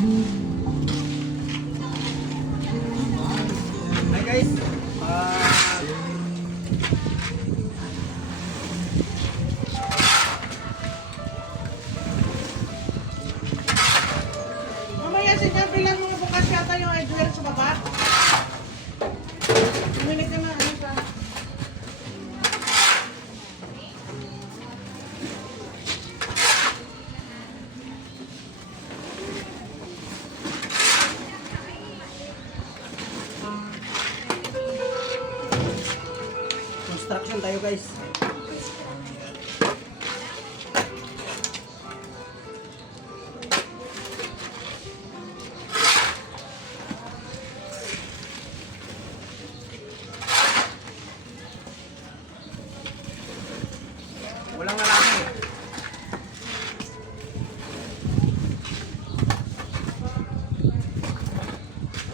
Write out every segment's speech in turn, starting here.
Hi guys. Ah, Mamaya sinabi lang mga bukas yata yung Edwell sa baba. Construction tayo guys. Walang.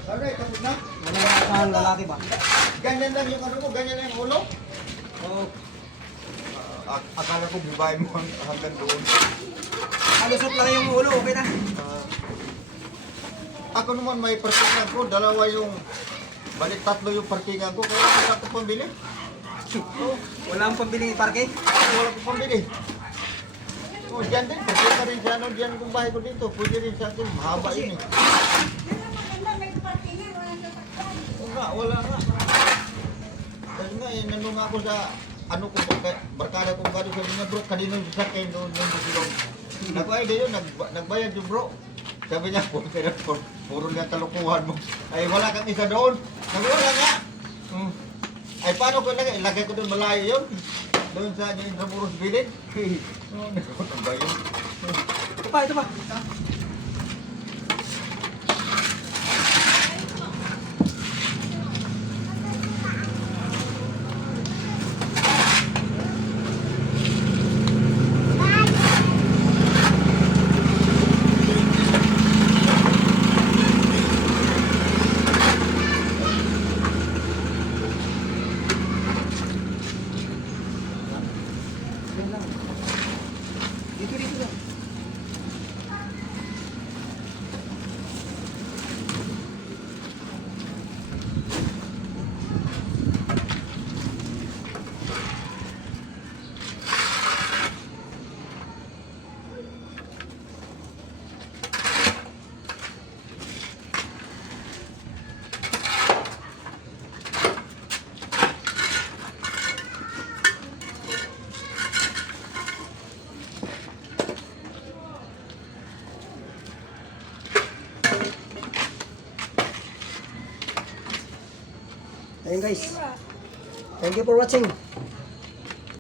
Aray, tapos na. Walang lalaki ba? Ganyan lang yung ano mo, ganyan lang yung ulo. Oo. Ah, ak- akala ko bubayin mo hang- hanggang doon. Halusot lang yung ulo, okay na. Ah, ako naman may parkingan ko, dalawa yung balik tatlo yung parkingan ko, kaya wala ko pambili. Oh, Wala ang pambiling parke. wala ko pambili. Oh, dyan din, ka rin sa ano, dyan kung bahay ko dito, pwede rin sa akin, mahaba yun eh. Oo nga, wala nga. Eh, nandun nga ako sa, ano ko, barka- barkada kong gado, sabi niya bro, kanino yung sasakyan doon yung busilong. Naku, ay, yun, nag, nagbayad yung bro. Sabi niya, puro, puro, puro, puro nga talukuhan mo. Ay, wala kang isa doon. Sabi, wala nga. Hmm. Ay, paano ko lagay? Ilagay ko doon malayo yun. Doon sa Intramuros Village. Naku, ang bayan. Ito pa, ito pa. Ayun guys. Thank you for watching.